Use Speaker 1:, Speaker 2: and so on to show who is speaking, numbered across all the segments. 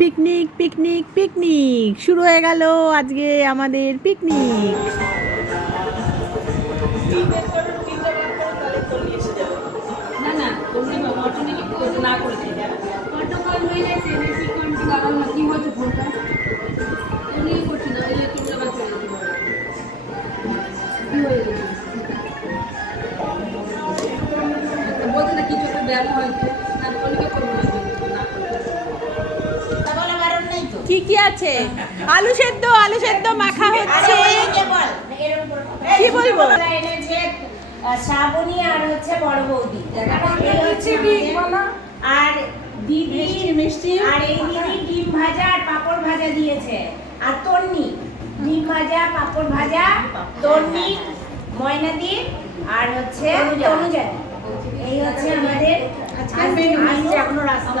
Speaker 1: Picnic picnic picnic শুরু হয়ে গেল আজকে আমাদের পিকনিক
Speaker 2: না না কি কি
Speaker 1: আছে? আলু সেদ্ধ আলু সেদ্ধ মাখা হচ্ছে। কি বলব?
Speaker 3: শ্রাবণী আর হচ্ছে বড় বৌদি। হচ্ছে আর দিদি মিষ্টি আর এই দিদি ডিম ভাজা আর পাপড় ভাজা দিয়েছে। আর তন্নি ডিম ভাজা পাপড় ভাজা তন্নি ময়নাদি আর হচ্ছে তনুজা। এই হচ্ছে আমাদের আজকে এখনও রাস্তা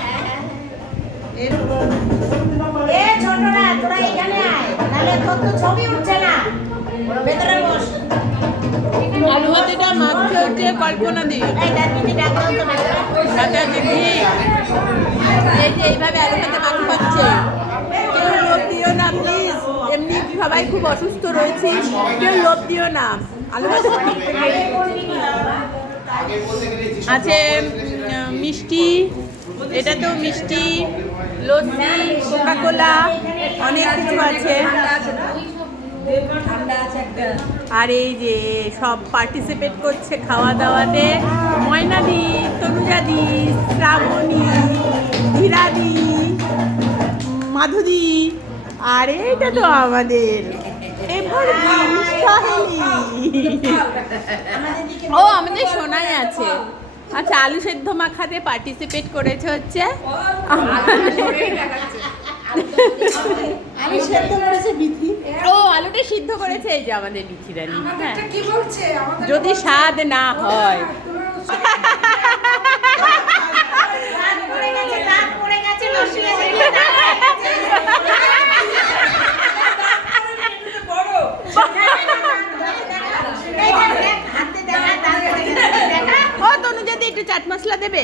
Speaker 3: এ ছোটরা তোরা এখানে আয়। নাহলে তোর তো ছবি উঠছে না। ভেতরে বস।
Speaker 1: আলু ভাতেটা মাখতে হচ্ছে কল্পনা
Speaker 3: তার দিদি
Speaker 1: আছে ঘি এই যে এইভাবে আলু ভাতে মাখা হচ্ছে কেউ লোভ দিও না প্লিজ এমনি সবাই খুব অসুস্থ রয়েছে। কেউ লোভ দিও না। আলু
Speaker 4: সব
Speaker 1: আছে মিষ্টি। এটা তো মিষ্টি। লস্যি কোকা কোলা অনেক কিছু আছে। আর এই যে সব পার্টিসিপেট করছে খাওয়া দাওয়াতে ময়নাদি তনুজাদি শ্রাবণী ধীরাদি মাধুদি। আর এটা তো আমাদের ও আমাদের সোনাই আছে। আচ্ছা আলু সেদ্ধ মাখাতে পার্টিসিপেট করেছে হচ্ছে
Speaker 5: আমি সেদ্ধ করেছে বিধি
Speaker 1: ও আলুটা সিদ্ধ করেছে এই যে আমাদের বিচিরানি হ্যাঁ।
Speaker 5: আমাদেরটা কি বলছে? আমাদের
Speaker 1: যদি স্বাদ না হয়।
Speaker 3: পড়ে গেছে পড়ে গেছে লস্যি এসে হাতে দেখা দাঁত পড়ে গেছে দেখা
Speaker 1: ও যদি একটু চাট মশলা দেবে?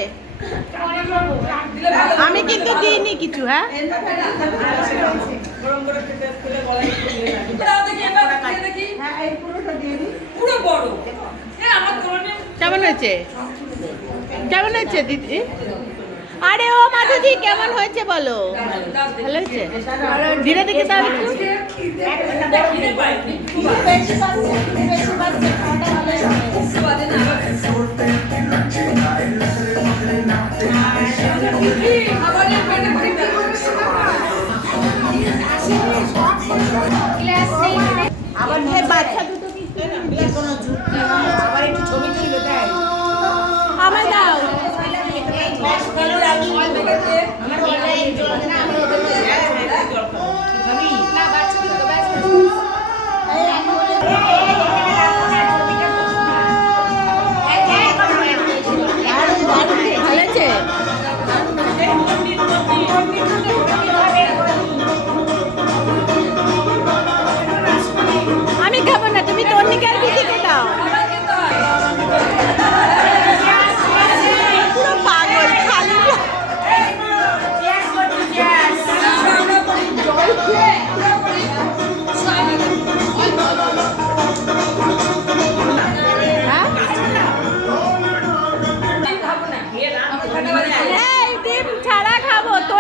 Speaker 1: আমি কিন্তু দিইনি কিছু হ্যাঁ?
Speaker 5: হ্যাঁ
Speaker 1: কেমন হয়েছে? কেমন হয়েছে দিদি? আরে ও মাধুদি কেমন হয়েছে বলো? ভালো হয়েছে? ধীরে দেখে দাও একটু।
Speaker 3: বেশি আবার
Speaker 1: বাচ্চা দুটো কি
Speaker 3: কোনো যুক্তি আবার একটু ছবি তুলবে তাই
Speaker 1: দাও।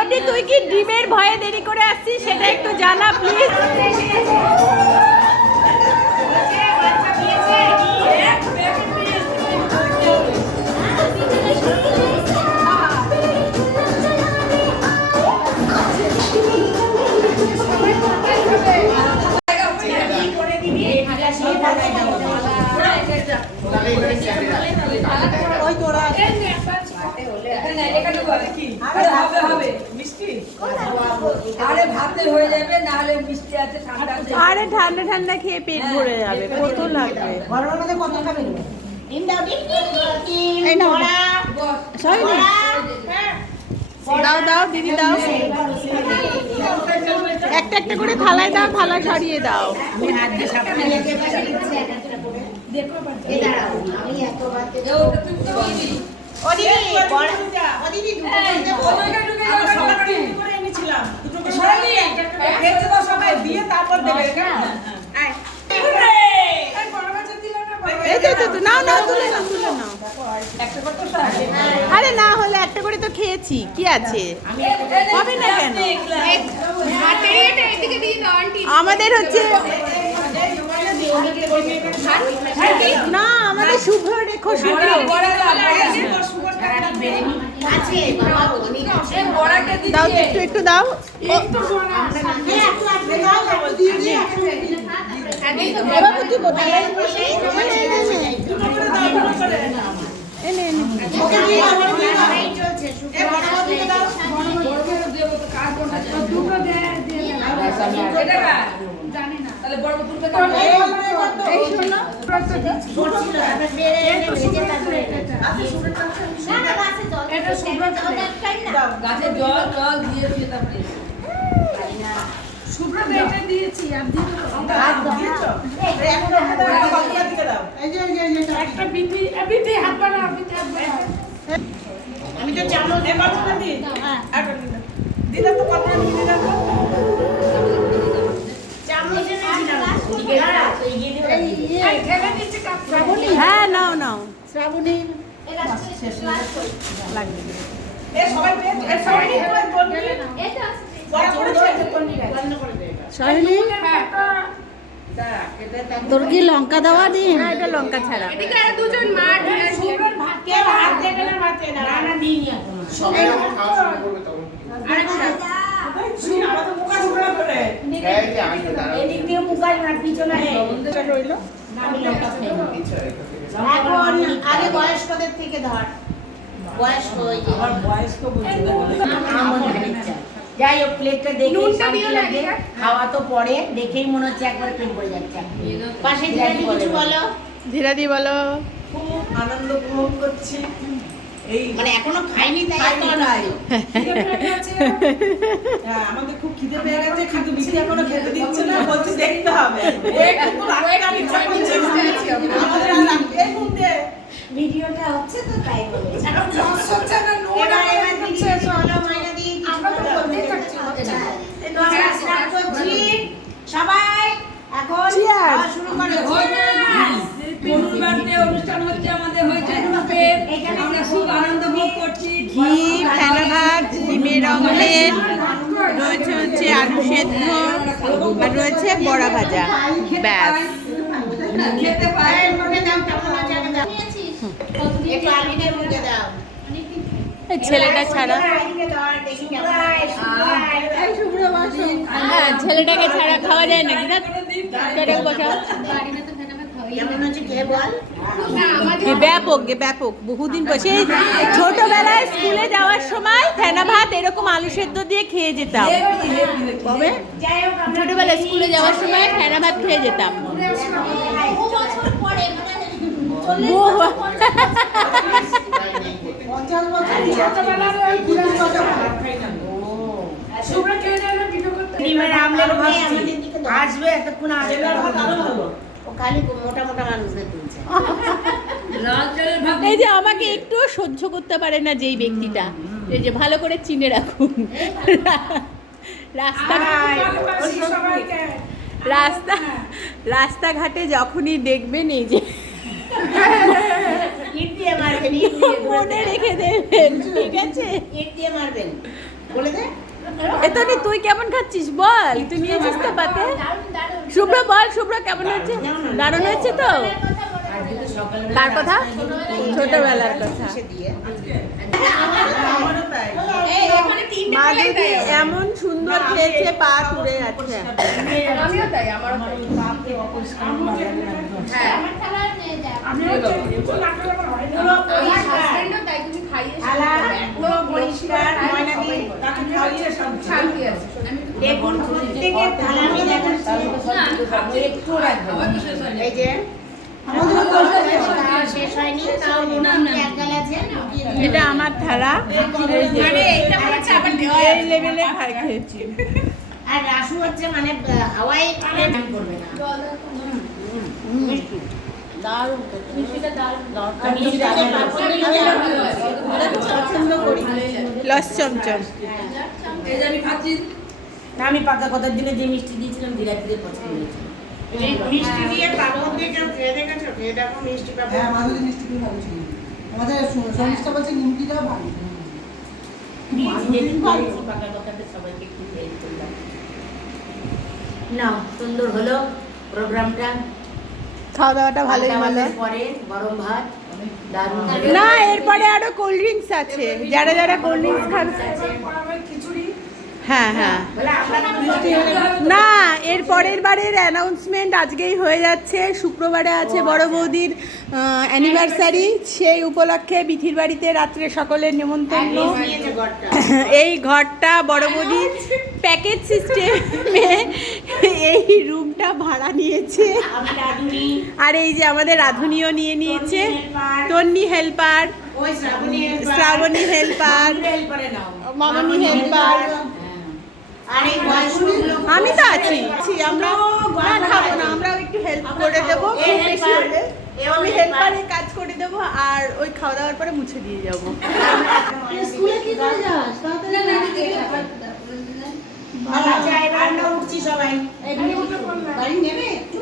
Speaker 3: খাব
Speaker 1: তুই কি ডিমের ভয়ে দেরি করে আসছিস? সেটা একটু জানা প্লিজ
Speaker 2: আরে ঠান্ডা
Speaker 1: ঠান্ডা খেয়ে পেট ভরে যাবে, কত লাগবে?
Speaker 3: দাও
Speaker 1: দাও, দিদি, দাও। একটা একটা করে থালায় দাও, থালা সরিয়ে দাও।
Speaker 3: এই দাঁড়াও আমি এত
Speaker 2: এ ওটা তুমি তো
Speaker 3: ও দিদি বড়া ও দিদি দুটো করে
Speaker 1: আরে না হলে একটা করে তো খেয়েছি কি আছে হবে না কেন আমাদের হচ্ছে না আমাদের শুভ্র রেখো শুভ্র দাও একটু একটু দাও।
Speaker 2: জানি না। তাহলে বড় তুলতে
Speaker 1: এই শোনো
Speaker 3: করছিল তারপরে বেড়ে এনে ভেজে তারপরে না না গাছে জল এটা শুকনো জল একটাই না।
Speaker 2: গাছে জল জল দিয়েছি। তারপরে
Speaker 3: আমি তো।
Speaker 1: হ্যাঁ নাও নাও।
Speaker 5: সাহেলি? তোর কি লঙ্কা দেওয়া ডিম?
Speaker 1: না এটা লঙ্কা ছাড়া।
Speaker 3: কেউ হাত দেবে না ভাতে, না, রান্না দিইনি এখনও।
Speaker 4: সবাই যখন খাওয়া শুরু করবে তখন এই যে আমি তো দাঁড়াও।
Speaker 3: এদিক দিয়ে মুখ আসবে না, পিছনে আসবে। আমি লঙ্কা খাই না।
Speaker 4: ইচ্ছা রেখে দিয়েছে।
Speaker 3: এখন আগে বয়স্কদের থেকে ধর। বয়স্ক যাই হোক প্লেটটা দেখে লাগে। খাওয়া তো পরে দেখেই মনে হচ্ছে একবার ভরে যাচ্ছে। পাশে কিছু বলো।
Speaker 1: ধীরাদি বলো।
Speaker 6: খুব আনন্দ উপভোগ করছি।
Speaker 3: মানে এখনও খাইনি তাই এত
Speaker 6: খাইনি গেছে। হ্যাঁ, আমাদের খুব খিদে পেয়ে গেছে কিন্তু বিক্রি এখনও খেতে দিচ্ছে না বলছি দেখতে হবে না। আমাদের আর এই ঘুম
Speaker 3: ভিডিওটা হচ্ছে তো তাই বলেছি
Speaker 6: এখন রস হচ্ছে না,
Speaker 3: এবার
Speaker 6: আমাদের দিচ্ছে।
Speaker 3: চলো মাইনা দিয়ে
Speaker 6: আমরা তো
Speaker 3: বলো।
Speaker 6: বলতেই থাকছি, না।
Speaker 3: সবাই এখন শুরু করো
Speaker 2: অনুষ্ঠান হচ্ছে আমাদের হয়েছে আমরা খুব আনন্দ ভোগ করছি
Speaker 1: ঘি ফেনা ভাত ডিমের অমলেট রয়েছে হচ্ছে আলু সেদ্ধ আর রয়েছে বড়া ভাজা ব্যাস
Speaker 2: খেতে
Speaker 1: ছেলেটা ছাড়া। হ্যাঁ ছেলেটাকে ছাড়া খাওয়া যায় নাকি ব্যাপক ব্যাপক বহুদিন পর সেই ছোটবেলায় স্কুলে যাওয়ার সময় ফেনা ভাত এরকম আলু সেদ্ধ দিয়ে খেয়ে যেতাম। ছোটবেলায় স্কুলে যাওয়ার সময় ফেনা ভাত খেয়ে যেতাম।
Speaker 3: আমাদের।
Speaker 6: আসবে এতক্ষণ আসবে। আরও ভালো
Speaker 3: ও খালি মোটা মোটা মানুষদের তুলছে।
Speaker 2: লাল চালের ভাত
Speaker 1: এই যে আমাকে একটুও সহ্য করতে পারে না যেই ব্যক্তিটা। এই যে ভালো করে চিনে রাখুন। রাস্তা রাস্তা রাস্তাঘাটে যখনই দেখবেন এই যে
Speaker 3: দিয়ে দিয়ে
Speaker 1: মনে রেখে দেবেন ঠিক আছে?
Speaker 3: মারবেন বলে দে।
Speaker 1: এতনি, তুই কেমন খাচ্ছিস? বল, তুই নিয়েছিস তো পাতে। শুভ্র, বল, শুভ্র, কেমন হচ্ছে? দারুণ হচ্ছে তো? কার কথা? ছোটবেলার কথা।
Speaker 6: আমারও
Speaker 1: এমন সুন্দর খেয়েছে, পা তুলে যাচ্ছে।
Speaker 3: আমিও তাই পরিষ্কার দেখুন থালা আমি দেখাচ্ছি। একটু। এই যে
Speaker 1: এটা আমার থালা। এই যে।
Speaker 3: মানে এইটা হচ্ছে আবার দেওয়া
Speaker 1: এই লেভেলে খাই খেয়েছি।
Speaker 3: আর রাসু হচ্ছে মানে হাওয়াই করবে না।
Speaker 2: দারুণ।
Speaker 3: আর মিষ্টিটাকে পাপড় দিয়ে
Speaker 1: পছন্দ করি। লস চমচম।
Speaker 2: এই যে আমি খাচ্ছি।
Speaker 3: না, আমি পাকা কথার দিনে যে মিষ্টি দিয়েছিলাম বিরাটিদের পছন্দ হয়েছিল। মিষ্টি দিয়ে দিয়ে কেউ খেয়ে দেখেছ? খেয়ে দেখো মিষ্টি
Speaker 5: হ্যাঁ
Speaker 3: পাপড়
Speaker 5: আমাদের মিষ্টি খুব ভালো ছিল। আমাদের সমিষ্ঠা বলছে নিমকিটাও ভালো।
Speaker 3: না সুন্দর হলো প্রোগ্রামটা।
Speaker 1: খাওয়া দাওয়াটা ভালোই হলো
Speaker 3: পরে গরম ভাত
Speaker 1: না এরপরে আরও কোল্ড ড্রিঙ্কস আছে। যারা যারা কোল্ড ড্রিঙ্কস খান হ্যাঁ হ্যাঁ। না এর পরের বারের অ্যানাউন্সমেন্ট আজকেই হয়ে যাচ্ছে। শুক্রবারে আছে বড় বৌদির অ্যানিভার্সারি সেই উপলক্ষে বিথির বাড়িতে রাত্রে সকলের নিমন্ত্রণ এই ঘরটা বড় বৌদির প্যাকেজ সিস্টেমে এই রুমটা ভাড়া নিয়েছে। আর এই যে আমাদের রাধুনিও নিয়ে নিয়েছে। Tonni helper
Speaker 3: Shraboni
Speaker 1: helper Mamoni helper আমি তো আছি। আমরা খাব না আমরাও একটু হেল্প করে দেবো খুব বেশি হলে। আমি। হেল্পারে কাজ করে দেবো আর ওই খাওয়া দাওয়ার পরে মুছে দিয়ে যাব।
Speaker 5: স্কুলে কি করে যাস? তাড়াতাড়ি
Speaker 2: না, না, আমি দেখে
Speaker 3: এবার আমরা উঠছি সবাই।
Speaker 5: বাড়ি নেবে একটু?